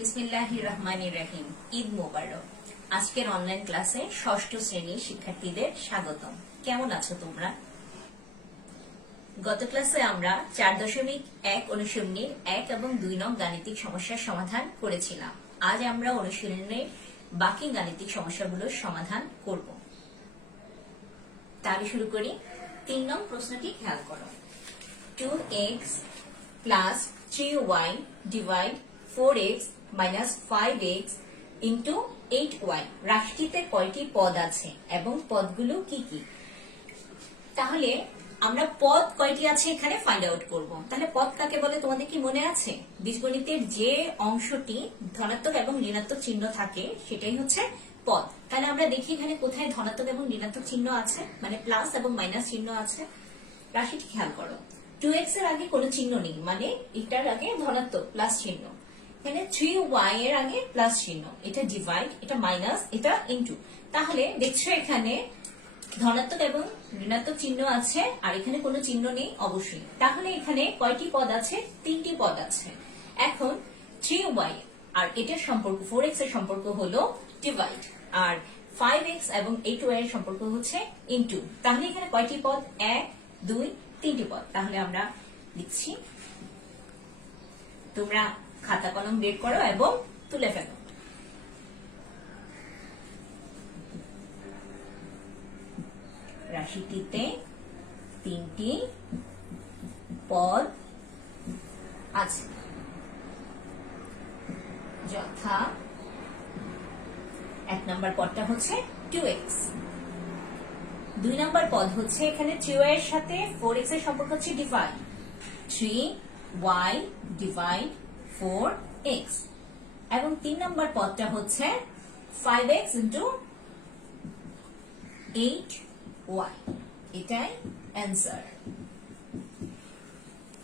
বিসমিল্লাহির রহমানির রহিম। ঈদ মোবারক। আজকের অনলাইন ক্লাসে ষষ্ঠ শ্রেণীর শিক্ষার্থীদের স্বাগতম। কেমন আছো তোমরা? গত ক্লাসে আমরা 4.1 অনুশীলনীর 1 এবং 2 নং গাণিতিক সমস্যার সমাধান করেছিলাম। আজ আমরা অনুশীলনের বাকি গাণিতিক সমস্যাগুলোর সমাধান করব। তাহলে শুরু করি। 3 নং প্রশ্নটি খেয়াল করো। 2x plus 3y divide 4x minus 5x into 8y রাশিটিতে কয়টি পদ আছে এবং পদগুলো কি কি? তাহলে আমরা পদ কয়টি আছে এখানে ফাইন্ড আউট করব। তাহলে পদ কাকে বলে তোমাদের কি মনে আছে? বীজগণিতের যে অংশটি ধনাত্মক এবং ঋণাত্মক চিহ্ন থাকে সেটাই হচ্ছে পদ। তাহলে আমরা দেখি এখানে কোথায় ধনাত্মক এবং ঋণাত্মক চিহ্ন আছে, মানে প্লাস এবং মাইনাস চিহ্ন আছে। রাশিটি খেয়াল করো। 2x এর আগে কোনো চিহ্ন নেই, মানে এটার আগে ধনাত্মক প্লাস চিহ্ন। এখানে 3y এর আগে প্লাস চিহ্ন, এটা ডিভাইড, এটা মাইনাস, এটা ইনটু। তাহলে দেখছো এখানে ধনাত্মক এবং ঋণাত্মক চিহ্ন আছে আর এখানে কোনো চিহ্ন নেই অবশ্যই। তাহলে এখানে কয়টি পদ আছে? 3টি পদ আছে। এখন 3y আর এটার সম্পর্ক 4x এর সম্পর্ক হলো ডিভাইড, আর 5x এবং 8y এর সম্পর্ক হচ্ছে ইনটু। তাহলে এখানে কয়টি পদ? 1 2 3টি পদ। তাহলে আমরা লিখছি, তোমরা খাতা কলম বের করো এবং তুলে ফেলো। রাশিটিতে 3টি পদ আছে, যথা 1 নম্বর পদটা হচ্ছে 2x, 2 নম্বর পদ হচ্ছে এখানে 3y এর সাথে 4x এর সম্পর্ক হচ্ছে ডিভাইড, 3y ডিভাইড 4x, এবং 3 নম্বর পদটা হচ্ছে 5x ইন্টু 8y। এটাই অ্যান্সার।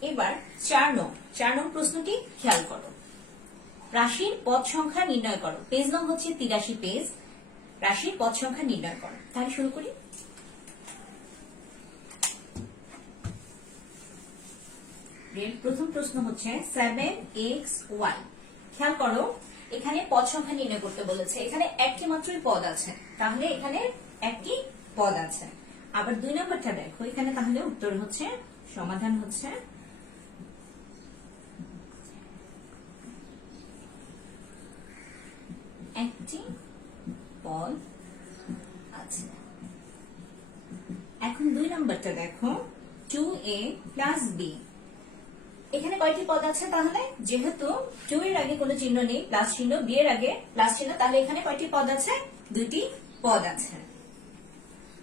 এবার 4 নং প্রশ্নটি খেয়াল করো। রাশির পদ সংখ্যা নির্ণয় করো। পেজ নং হচ্ছে 83 পেজ। রাশির পদ সংখ্যা নির্ণয় করো। তাহলে শুরু করি। প্রথম প্রশ্ন হচ্ছে 7xy। খেয়াল করো, এখানে পদ সংখ্যা নির্ণয় করতে বলেছে। এখানে একটি মাত্রই পদ আছে, তাহলে এখানে একটি পদ আছে। আবার 2 নম্বরটা দেখো, এখানে তাহলে উত্তর হচ্ছে, সমাধান হচ্ছে একটি পদ আছে। এখন 2 নম্বরটা দেখো, 2a plus b। এখানে কয়টি পদ আছে? তাহলে যেহেতু 2 এর আগে কোনো চিহ্ন নেই, প্লাস চিহ্ন, b এর আগে প্লাস চিহ্ন, তাহলে এখানে কয়টি পদ আছে? 2টি পদ আছে।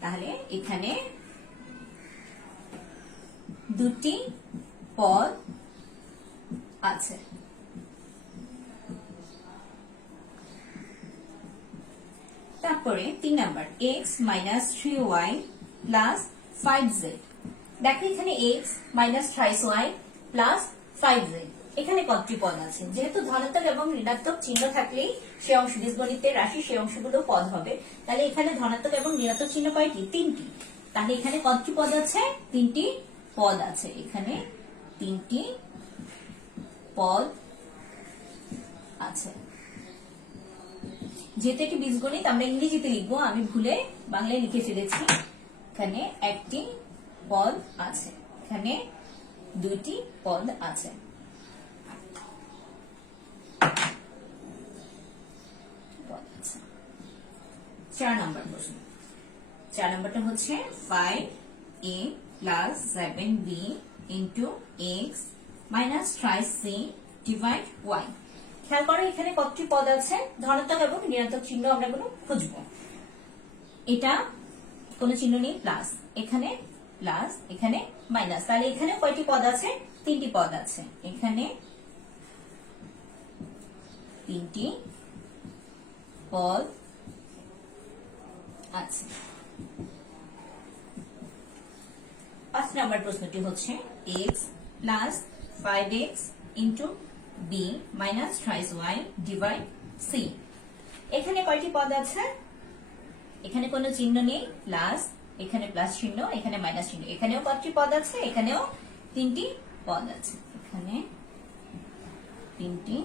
তাহলে এখানে 2টি পদ আছে। তারপরে 3 number, x minus 3y plus 5z। দেখো এখানে x minus 3y plus 5z, এখানে কতটি পদ আছে? যেহেতু ধনাত্মক এবং ঋণাত্মক চিহ্ন থাকলেই সে অংশ, বীজগণিতের রাশি, সে অংশগুলো পদ হবে। তাহলে এখানে ধনাত্মক এবং ঋণাত্মক চিহ্ন কয়টি? 3টি। তাহলে এখানে কতটি পদ আছে? 3টি পদ আছে। এখানে 3টি পদ আছে। যেহেতু একটি বীজগণিত, আমরা ইংরেজিতে লিখবো, আমি ভুলে বাংলায় লিখে ফেলেছি। এখানে একটি পদ আছে, এখানে 2টি পদ আছে। চার নম্বর প্রশ্ন। 4 নম্বরটা হচ্ছে 5a plus 7b into x minus 3c divide y। খেয়াল করো এখানে কতটি পদ আছে? ধনাত্মক এবং ঋণাত্মক চিহ্ন আমরা কোনো খুঁজবো। এটা কোনো চিহ্ন নেই, প্লাস, এখানে প্লাস, এখানে মাইনাস। তাহলে এখানে কয়টি পদ আছে? 3টি পদ আছে। এখানে 3টি পদ আছে। 5 নম্বর প্রশ্নটি হচ্ছে x plus 5x into b minus 3y divide c। এখানে কয়টি পদ আছে? এখানে কোনো চিহ্ন নেই, প্লাস, এখানে প্লাস চিহ্ন, এখানে মাইনাস চিহ্ন। এখানেও কয়টি পদ আছে? এখানেও 3টি পদ আছে। এখানে 3টি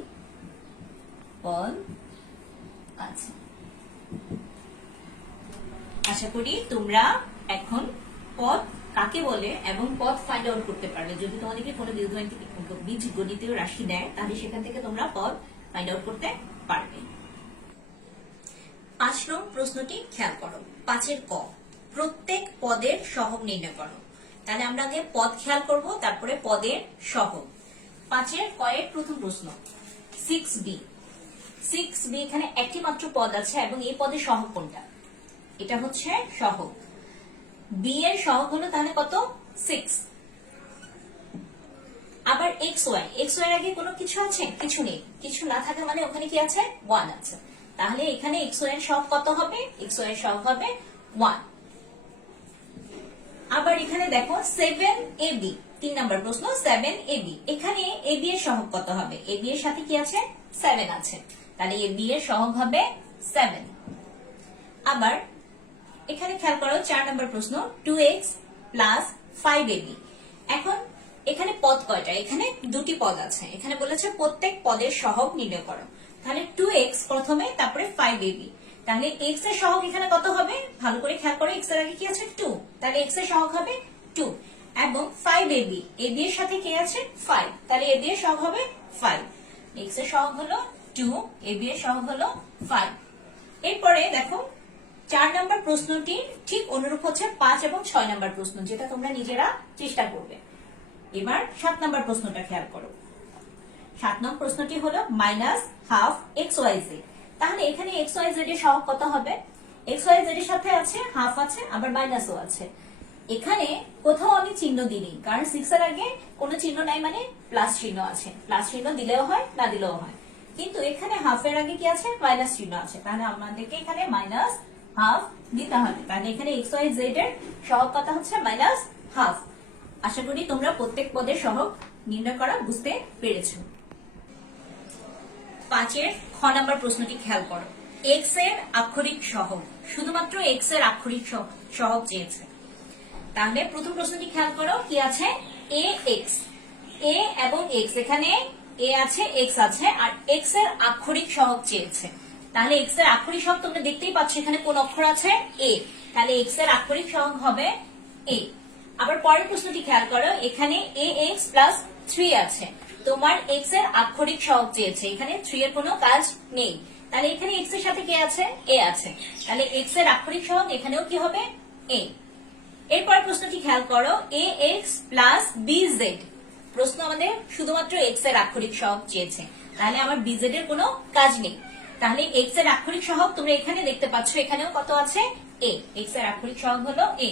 পদ আছে। আশা করি তোমরা এখন পদ কাকে বলে এবং পদ ফাইন্ড আউট করতে পারবে। যদি তোমাদেরকে কোনো বীজগণিতীয় রাশি দেয় তাহলে সেখান থেকে তোমরা পদ ফাইন্ড আউট করতে পারবে। 5 নং প্রশ্নটি খেয়াল করো। 5 ক, প্রত্যেক পদের সহগ নির্ণয় করো। তাহলে আমরা আগে পদ খেয়াল করব, তারপরে পদের সহগ। 5 ক এর প্রথম প্রশ্ন 6b। 6b এখানে একটি মাত্র পদ আছে এবং এই পদের সহগ কোনটা? এটা হচ্ছে সহগ। b এর সহগ হলো তাহলে কত? 6। আবার xy, xy এর আগে কোনো কিছু আছে? কিছু নেই। কিছু না থাকা মানে ওখানে কি আছে? 1 আছে। তাহলে এখানে xy এর সহগ কত হবে? xy এর সহগ হবে 1। আবার এখানে দেখো 7ab, 3 নম্বর প্রশ্ন 7ab। এখানে ab এর সহগ কত হবে? ab এর সাথে কি আছে? 7 আছে। তাহলে ab এর সহগ হবে 7। আবার এখানে খেয়াল করো 4 নম্বর প্রশ্ন 2x প্লাস 5ab। এখন এখানে পদ কয়টা? এখানে দুটি পদ আছে। এখানে বলেছে প্রত্যেক পদের সহগ নির্ণয় করো। তাহলে 2x প্রথমে, তারপরে 5ab। তাহলে x এর সহগ এখানে কত হবে? ভালো করে খেয়াল করো, x এর আগে কি আছে? 2। তাহলে x এর সহগ হবে 2 এবং 5ab, ab এর সাথে কি আছে? 5। তাহলে ab এর সহগ হবে 5। x এর সহগ হলো 2, ab এর সহগ হলো 5। এরপরে দেখো 4 নম্বর প্রশ্নটি ঠিক অনুরূপ হচ্ছে 5 এবং 6 নম্বর প্রশ্ন, যেটা তোমরা নিজেরা চেষ্টা করবে। এবার 7 নম্বর প্রশ্নটা খেয়াল করো। 7 নম্বর প্রশ্নটি হলো -12 xyz। তাহলে এখানে xyz এর সহগ কত হবে? xyz এর সাথে আছে হাফ আছে, আবার মাইনাসও আছে। এখানে কোথাও আমি চিহ্ন দিইনি, কারণ 6 এর আগে কোনো চিহ্ন নাই মানে প্লাস চিহ্ন আছে। প্লাস চিহ্ন দিলেও হয়, না দিলেও হয়। কিন্তু এখানে হাফ এর আগে কি আছে? মাইনাস চিহ্ন আছে। তাহলে আমাদেরকে এখানে -12 দিতে হবে। তাহলে এখানে xyz এর সহগ কত হচ্ছে? -12। আশা করি তোমরা প্রত্যেক পদের সহগ নির্ণয় করা বুঝতে পেরেছো। 5 এর খ নম্বর প্রশ্নটি খেয়াল করো। x এর আক্ষরিক সহগ, শুধুমাত্র x এর আক্ষরিক সহগ চেয়েছে। তাহলে প্রথম প্রশ্নটি খেয়াল করো, কি আছে? ax, a এবং x, এখানে a আছে, x আছে, আর x এর আক্ষরিক সহগ চেয়েছে। তাহলে x এর আক্ষরিক সহগ তোমরা দেখতেই পাচ্ছ এখানে কোন অক্ষর আছে? a। তাহলে x এর আক্ষরিক সহগ হবে a। আবার পরের প্রশ্নটি খেয়াল করো, এখানে ax প্লাস 3 আছে। তোমার x এর আক্ষরিক সহগ চেয়েছে, এখানে 3 এর কোনো কাজ নেই। তাহলে এখানে x এর সাথে কে আছে? a আছে। তাহলে x এর আক্ষরিক সহগ এখানেও কি হবে? a। এরপর প্রশ্নটি খেয়াল করো, ax প্লাস bz। প্রশ্ন আমাদের শুধুমাত্র x এর আক্ষরিক সহগ চেয়েছে, তাহলে আমার bz এর কোনো কাজ নেই। তাহলে x এর আক্ষরিক সহগ তোমরা এখানে দেখতে পাচ্ছ, এখানেও কত আছে? a। x এর আক্ষরিক সহগ হলো a।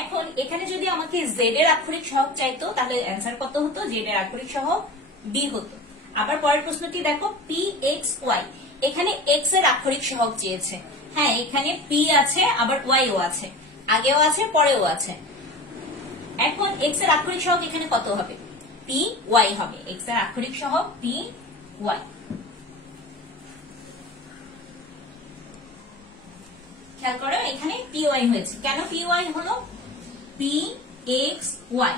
এখন এখানে যদি আমাকে z এর আক্ষরিক সহগ চাইতো তাহলে অ্যান্সার কত হতো? z এর আক্ষরিক সহগ b হতো। আবার পরের প্রশ্নটি দেখো, pxy। এখানে x এর আক্ষরিক সহগ চেয়েছে। হ্যাঁ, এখানে p আছে, আবার y ও আছে, আগেও আছে, পরেও আছে। এখন x এর আক্ষরিক সহগ এখানে কত হবে? py হবে। x এর আক্ষরিক সহগ py। খেয়াল করো এখানে py হয়েছে। কেন py হলো? pxy,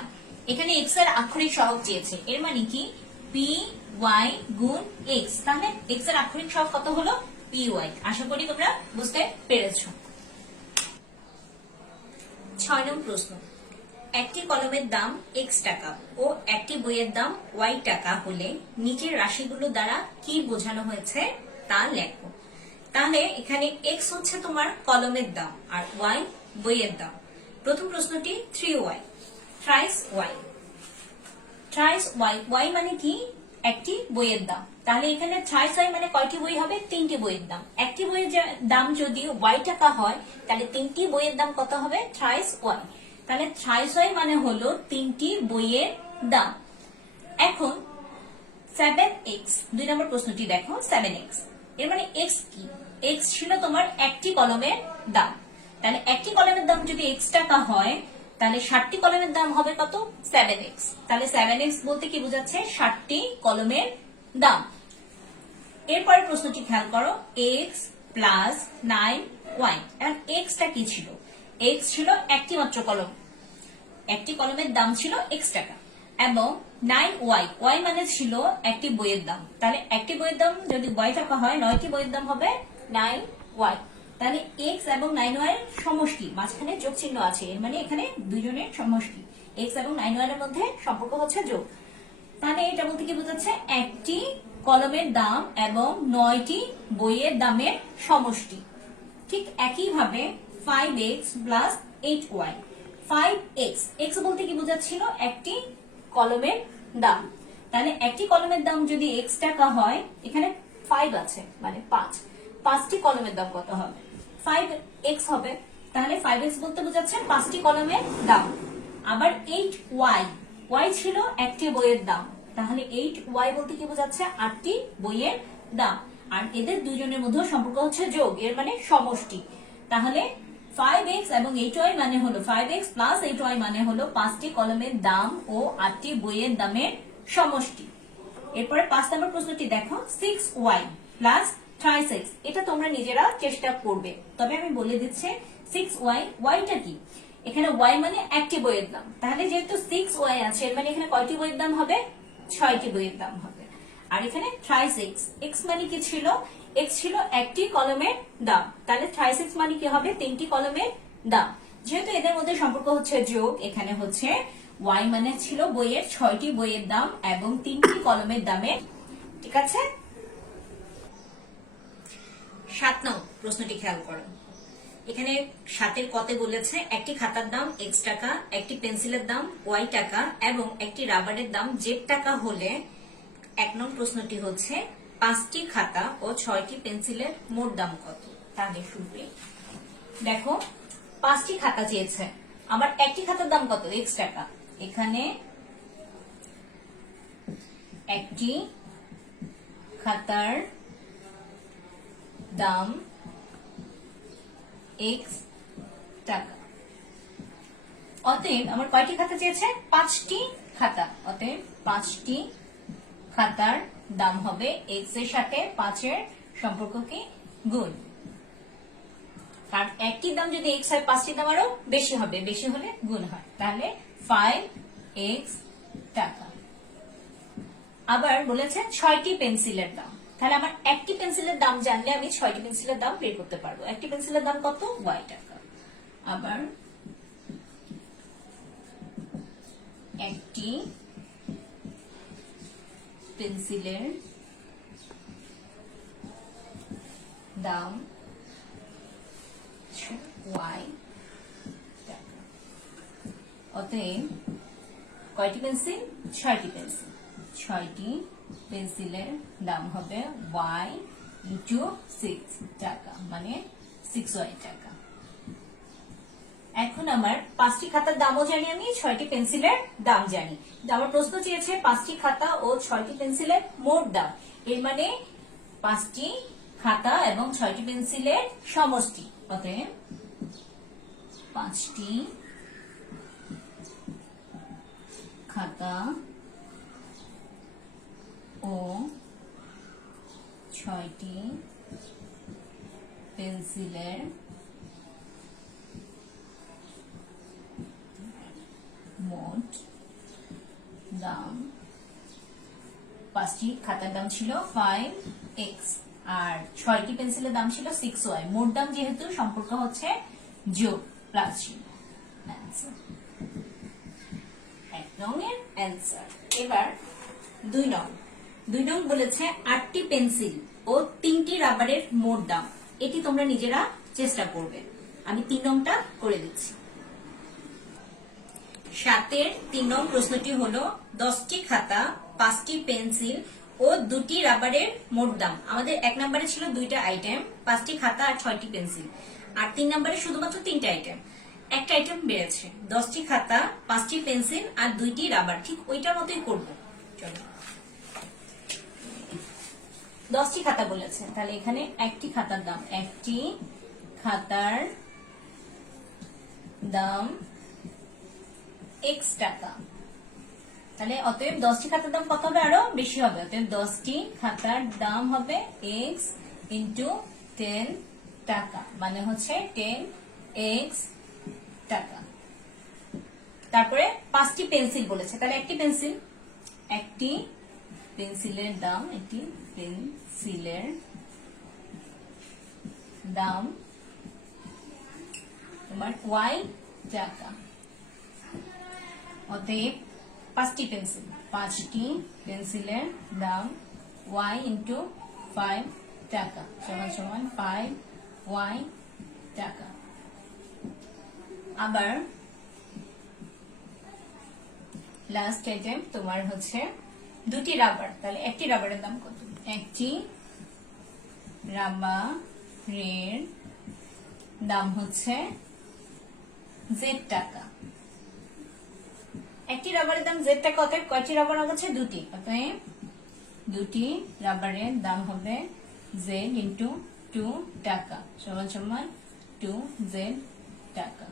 এখানে x এর আক্ষরিক সহগ চেয়েছে, এর মানে কি py গুণ x। তাহলে x এর আক্ষরিক সহগ কত হলো? py। আশা করি তোমরা বুঝতে পেরেছো। 6 নং প্রশ্ন, একটি কলমের দাম x টাকা ও একটি বইয়ের দাম y টাকা হলে নিচের রাশিগুলো দ্বারা কি বোঝানো হয়েছে তা লেখো। তাহলে এখানে x হচ্ছে তোমার কলমের দাম আর y বইয়ের দাম। প্রথম প্রশ্নটি 3y, thrice y। Thrice y, y মানে কি? একটি বইয়ের দাম। তাহলে এখানে থ্রাইস y মানে কয়টি বই হবে? 3টি বইয়ের দাম। একটি বইয়ের দাম যদি y টাকা হয় তাহলে 3টি বইয়ের দাম কত হবে? Thrice y। তাহলে থ্রাইস y মানে হলো 3টি বইয়ের দাম। এখন 7x, 2 নম্বর প্রশ্নটি দেখো, 7x এর মানে x কি? x ছিল তোমার একটি কলমের দাম। তাহলে একটি কলমের দাম যদি x টাকা হয় তাহলে 60টি কলমের দাম হবে কত? 7x। তাহলে 7x বলতে কি বোঝাচ্ছে? 60টি কলমের দাম। এরপরের প্রশ্নটি খেয়াল করো, x প্লাস 9y। এখন x টা কি ছিল? x ছিল একটি মাত্র কলম, একটি কলমের দাম ছিল x টাকা, এবং 9y, y মানে ছিল একটি বইয়ের দাম, তাহলে একটি বইয়ের দাম যদি y টাকা হয় 9টি বইয়ের দাম হবে 9y। তাহলে x এবং 9y এর সমষ্টি, মাঝখানে যোগ চিহ্ন আছে, এর মানে এখানে দুইজনের সমষ্টি, x এবং 9y এর মধ্যে সম্পর্ক হচ্ছে যোগ। তাহলে এটা বলতে কি বোঝাচ্ছে, একটি কলমের দাম এবং 9টি বইয়ের দামের সমষ্টি। ঠিক একইভাবে 5x plus 8y, 5x, x বলতে কি বোঝাচ্ছিল, একটি কলমের দাম। তাহলে একটি কলমের দাম যদি x টাকা হয়, এখানে 5 আছে মানে 5, 5টি কলমের দাম কত হবে, 5x হবে। তাহলে 5x বলতে বোঝাচ্ছে 5টি কলমের দাম। আবার 8y, y ছিল একটি বইয়ের দাম, তাহলে 8y বলতে কি বোঝাচ্ছে, 8টি বইয়ের দাম। আর এদের দুইজনের মধ্যে সম্পর্ক হচ্ছে যোগ, এর মানে সমষ্টি। তাহলে 5x এবং 8y মানে হলো 5x প্লাস 8y মানে হলো 5টি কলমের দাম ও 8টি বইয়ের দামের সমষ্টি। এরপরে 5 নম্বর প্রশ্নটি দেখো, 6y প্লাস 36, এটা তোমরা নিজেরা চেষ্টা করবে, তবে আমি বলে দিচ্ছি 6y, yটা কি, এখানে y মানে একটি বইয়ের দাম, তাহলে যেহেতু 6y আছে এর মানে এখানে কয়টি বইয়ের দাম হবে, 6টি বইয়ের দাম হবে। আর এখানে 36, x মানে কি ছিল, x ছিল একটি কলমের দাম, তাহলে 36 মানে কি হবে, 3টি কলমের দাম। যেহেতু এদের মধ্যে সম্পর্ক হচ্ছে যোগ, এখানে হচ্ছে y মানে ছিল বইয়ের 6টি বইয়ের দাম এবং 3টি কলমের দামের। ঠিক আছে, 7 নং প্রশ্নটি খেয়াল করো। এখানে 7-এর কতে বলেছে একটি খাতার দাম x টাকা, একটি পেন্সিলের দাম y টাকা এবং একটি রাবারের দাম z টাকা হলে 1 নং প্রশ্নটি হচ্ছে 5টি খাতা ও 6টি পেন্সিলের মোট দাম কত। তাহলে শুরুই দেখো, 5টি খাতা চেয়েছে, আমার একটি খাতার দাম কত, x টাকা, এখানে একটি খাতার দাম x টাকা। অতএব আমার কয়টি খাতা চেয়েছে, 5টি খাতা, অতএব 5টি খাতার দাম হবে x এর সাথে 5 এর সম্পর্ক কি, গুণ। কারণ একটির দাম যদি x হয় 5টির দাম আরো বেশি হবে, বেশি হলে গুণ হয়, তাহলে 5x টাকা। আবার বলেছে 6টি পেন্সিলের দাম, তাহলে আমার একটি পেন্সিলের দাম জানলে আমি 6টি পেন্সিলের দাম বের করতে পারবো। একটি পেন্সিলের দাম কত, y টাকা। আবার একটি পেন্সিলের দাম y টাকা। অতএব কয়টি পেন্সিল, 6টি পেন্সিল, 6টি পেন্সিলের দাম হবে y ইন্টু 6 টাকা, মানে 6y টাকা। এখন আমার 5টি খাতার দামও জানি, আমি 6টি পেন্সিলের দাম জানি। আমার প্রশ্ন চেয়েছে 5টি খাতা ও 6টি পেন্সিলের মোট দাম, এর মানে 5টি খাতা এবং 6টি পেন্সিলের সমষ্টি। অতএব 5টি খাতা ও 6টি পেন্সিলের মোট দাম, 5টি খাতার দাম ছিল 5x আর 6টি পেন্সিলের দাম ছিল 6y। মোট দাম যেহেতু সম্পর্ক হচ্ছে যোগ, প্লাস চিহ্ন। 1 নং এর অ্যান্সার। এবার 2 নং। 2 নং বলেছে 8টি পেন্সিল ও 3টি রাবারের মোট দাম। এটি তোমরা নিজেরা চেষ্টা করবে, আমি 3 নংটা করে দিচ্ছি। 7-এর 3 নং প্রশ্নটি হলো 10টি খাতা, 5টি পেন্সিল ও 2টি রাবারের মোট দাম। আমাদের 1 নম্বরে ছিল 2টা আইটেম, 5টি খাতা আর 6টি পেন্সিল, আর 3 নম্বরে শুধুমাত্র 3টা আইটেম, একটা আইটেম বেড়েছে। 10টি খাতা, 5টি পেন্সিল আর 2টি রাবার, ঠিক ওইটার মতোই করব। চলো, 10টি খাতা বলেছে, তাহলে এখানে একটি খাতার দাম, একটি খাতার দাম x টাকা। তাহলে অতএব 10টি খাতার দাম কত হবে, আরো বেশি হবে। অতএব 10টি খাতার দাম হবে x ইন্টু 10 টাকা, মানে হচ্ছে 10x টাকা। তারপরে 5টি পেন্সিল বলেছে, তাহলে একটি পেন্সিল, একটি পেন্সিলের দাম, একটি পেন্সিলের দাম তোমার y টাকা। অতএব 5টি পেন্সিল, 5টি পেন্সিলের দাম y ইন্টু 5 টাকা সমান সমান 5y টাকা। আবার লাস্ট আইটেম তোমার হচ্ছে দুটি রাবার, তাহলে একটি রাবারের দাম কত? একটি রাবারের দাম হচ্ছে z টাকা। একটি রাবারের দাম z টাকা, অতএব কয়টি রাবার হচ্ছে? দুটি, অতএব দুটি রাবারের দাম হবে z ইন্টু 2 টাকা সমান সমান 2z টাকা।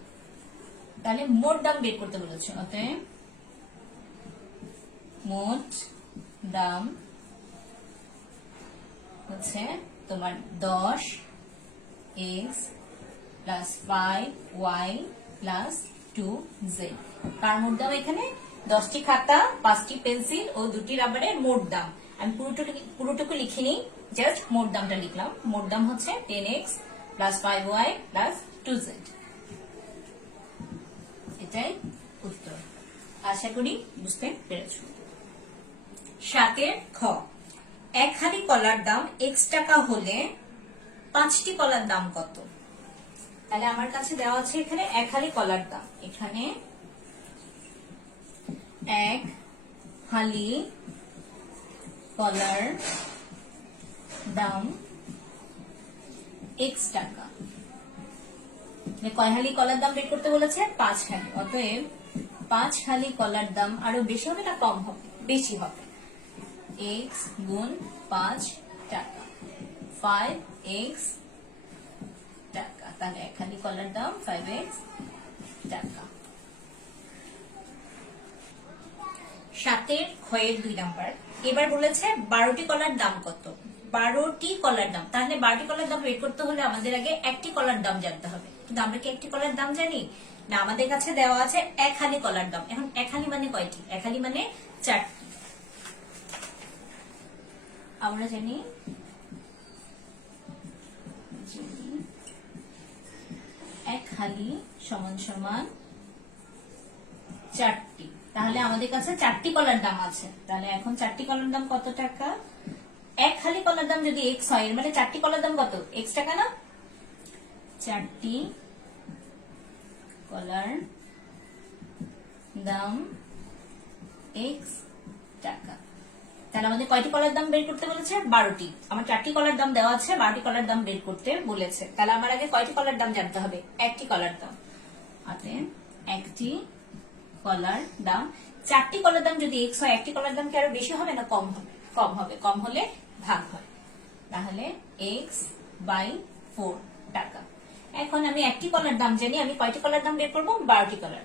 তাহলে মোট দাম বের করতে বলেছে, অতএব মোট দাম হচ্ছে তোমার 10x plus 5y plus 2z। কার মোট দাম? এখানে 10টি খাতা, 5টি পেন্সিল ও 2টি রাবারের মোট দাম। আমি পুরোটুকু লিখিনি, জাস্ট মোট দামটা লিখলাম। মোট দাম হচ্ছে 10x plus 5y plus 2z। এটাই উত্তর। আশা করি বুঝতে পেরেছ। 7 খ, এক হালি কলার দাম x টাকা হলে 5টি কলার দাম কত? তাহলে আমার কাছে দেওয়া আছে এখানে এক হালি কলার দাম। এখানে এক হালি কলার দাম x টাকা। কয় হালি কলার দাম বের করতে বলেছে? 5 হালি। অতএব 5 হালি কলার দাম আরো বেশি হবে না কম হবে? বেশি হবে। x গুণ 5 টাকা, 5x টাকা। তাহলে এক হালি কলার দাম 5x টাকা। 7 ক্ষয়ের 2 নাম্বার। এবার বলেছে 12টি কলার দাম কত? 12টি কলার দাম, তাহলে 12টি কলার দাম বের করতে হলে আমাদের আগে একটি কলার দাম জানতে হবে। কিন্তু আমরা কি একটি কলার দাম জানি না? আমাদের কাছে দেওয়া আছে এক হালি কলার দাম। এখন এক হালি মানে কয়টি? এক হালি মানে 4টি। আমরা জানি এক হালি সমান সমান 4টি। তাহলে আমাদের কাছে 4টি কলার দাম আছে। তাহলে এখন 4টি কলার দাম কত টাকা? এক হালি কলার দাম যদি x হয়, এর মানে 4টি কলার দাম কত? x টাকা না? 4টি কলার দাম x টাকা। তাহলে আমাদের কয়টি কলার দাম বের করতে বলেছে? 12টি। আমার 4টি কলার দাম দেওয়া আছে, 12টি কলার দাম বের করতে বলেছে। তাহলে আমার আগে কয়টি কলার দাম জানতে হবে? একটি কলার দাম। অতএব একটি কলার দাম। 4টি কলার দাম যদি x হয়, একটি কলার দাম কি আরো বেশি হবে না কম হবে? কম হবে। কম হলে ভাগ হয়। তাহলে x বাই 4 টাকা। এখন আমি একটি কলার দাম জানি, আমি কয়টি কলার দাম বের করবো? 12টি কলার।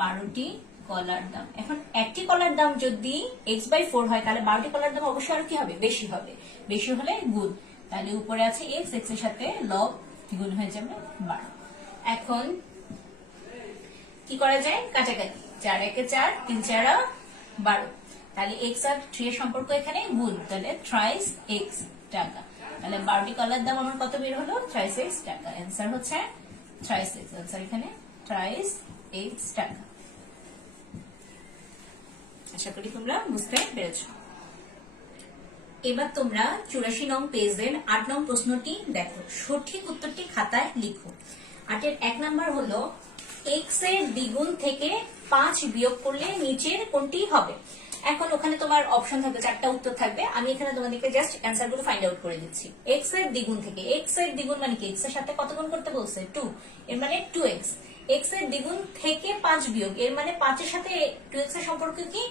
12টি কলার দাম। এখন একটি কলার দাম যদি x বাই 4 হয়, তাহলে 12টি কলার দাম অবশ্যই আরো কি হবে? বেশি হবে। বেশি হলে গুণ। তাহলে উপরে আছে x, x এর সাথে লব গুণ হয়ে যাবে 12। এখন কি করা যায়? কাটাকাটি। 4 একে 4, 3 4 12। তাহলে x আর 3 এর সম্পর্ক এখানে গুণ। তাহলে থ্রাইস x টাকা। তাহলে 12টি কলার দাম আমার কত বের হলো? থ্রাইস x টাকা। অ্যান্সার হচ্ছে থ্রাইস x। অ্যান্সার এখানে থ্রাইস x টাকা। আশা করি তোমরা বুঝতে পেরেছো। এবার তোমরা 84 নং পেজের 8 নং প্রশ্নটি দেখো। সঠিক উত্তরটি খাতায় লিখো। 8 এর 1 নাম্বার হলো x এর দ্বিগুণ থেকে 5 বিয়োগ করলে নিচের কোনটি হবে? এখন ওখানে তোমার অপশন থাকবে, 4টা উত্তর থাকবে। আমি এখানে তোমাদেরকে জাস্ট অ্যান্সার গুলো ফাইন্ড আউট করে দিচ্ছি। x এর দ্বিগুণ থেকে, x এর দ্বিগুণ মানে কি? x এর সাথে কত গুণ করতে বলছে? 2। এর মানে 2x। x এর দ্বিগুণ থেকে 5 বিয়োগ, এর মানে 5 এর সাথে 2x এর সম্পর্ক কি?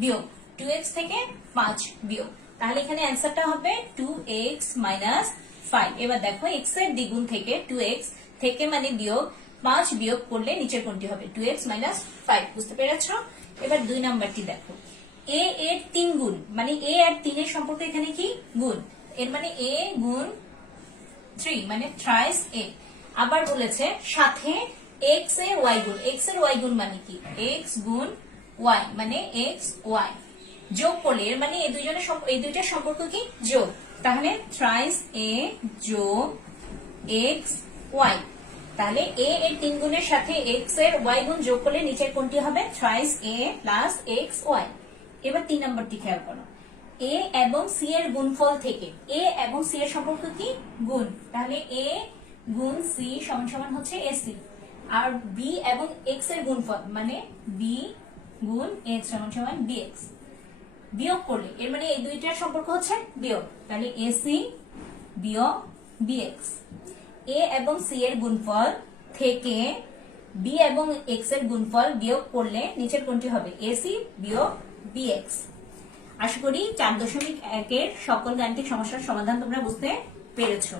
বিয়োগ। 2x থেকে 5 বিয়োগ। তাহলে এখানে অ্যান্সারটা হবে 2x মাইনাস 5। এবার দেখো x এর দ্বিগুণ থেকে 2x থেকে মানে বিয়োগ 5 বিয়োগ করলে নিচের কোনটি হবে? 2x minus 5। বুঝতে পেরেছো? এবার 2 নাম্বারটি দেখো। a এর 3 গুণ মানে a আর 3 এর সম্পর্ক এখানে কি? গুণ। এর মানে a গুণ 3 মানে থ্রাইস a। আবার বলেছে সাথে x এর y গুণ। x এর y গুণ মানে কি? x গুণ y মানে x y যোগ করলে এর মানে এই দুইটার সম্পর্ক কি যোগ, তাহলে থ্রাইস এ যোগ এক্স ওয়াই, তাহলে এ এর 3 গুণের সাথে এক্স এর ওয়াই গুণ যোগ করলে নিচের কোনটি হবে থ্রাইস এ প্লাস এক্স ওয়াই। এবার 3 নম্বরটি খেয়াল করো, এ এবং সি এর গুণফল থেকে এ এবং সি এর সম্পর্ক কি গুণ, তাহলে এ গুণ সি সমান সমান হচ্ছে এসি, আর বি এবং এক্স এর গুণফল মানে বি গুণ এক্স সমান সমান বিএক্স। বিয়োগ করলে এর মানে এই দুইটার সম্পর্ক হচ্ছে বিয়োগ, তাহলে এসি বিয়োগ বিএক্স। এ এবং সি এর গুণফল থেকে বি এবং এক্স এর গুণফল বিয়োগ করলে নিচের কোনটি হবে এসি বিয়োগ বিএক্স। আশা করি 4.1 এর সকল গাণিতিক সমস্যার সমাধান তোমরা বুঝতে পেরেছো।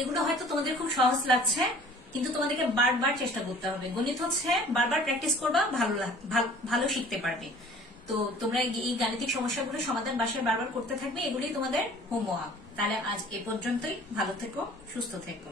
এগুলো হয়তো তোমাদের খুব সহজ লাগছে, কিন্তু তোমাদেরকে বারবার চেষ্টা করতে হবে। গণিত হচ্ছে বারবার প্র্যাকটিস করবা, ভালো শিখতে পারবে। তো তোমরা এই গাণিতিক সমস্যাগুলোর সমাধান বাসায় বারবার করতে থাকবে, এগুলি তোমাদের হোমওয়ার্ক। তাহলে আজ এ পর্যন্তই, ভালো থেকো, সুস্থ থেকো।